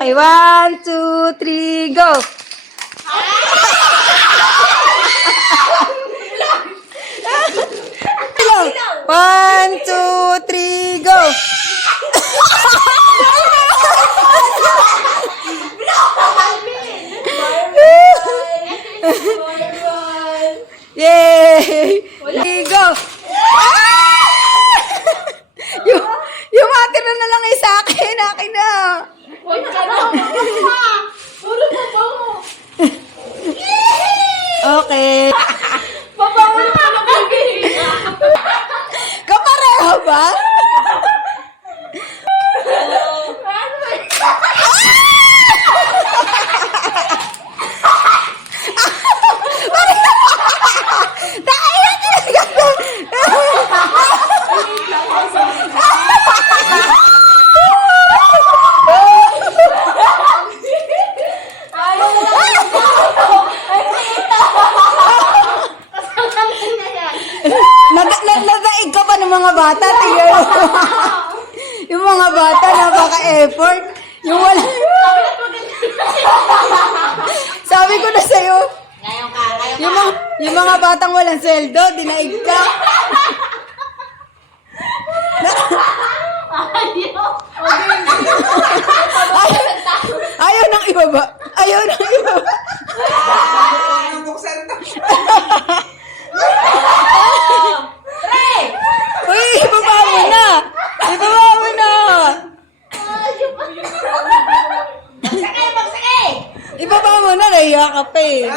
Okay, 1, 2, 3, go! One, two, three, go! Yay! Go! Yung atin na lang ay sa akin. Akin na. Huwag ka na. Puro pabango. Okay. Pabango na pala, baby. Kapareho ba? Nadaig ka pa ng mga bata. Tingnan mo. Yung mga bata, napaka-effort. Yung wala... Sabi ko na sa'yo, yung mga batang walang sweldo, dinaig ka. Ayaw nang ibaba. Ayaw nang ibaba. Uy, ibaba mo na. Ibaba mo na. Ibaba mo na, nahiya ka pa eh.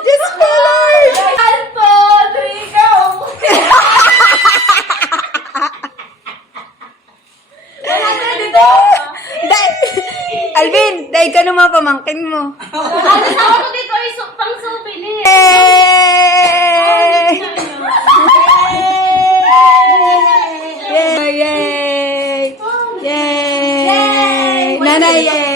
Just for Lord. 1, 2, 3, go! Wala na dito. Alvin, dahil ka naman pamangkin mo. Alis ako dito ay pang souvenir. Yay! Yay! Yay! Yay! Nanay, yay!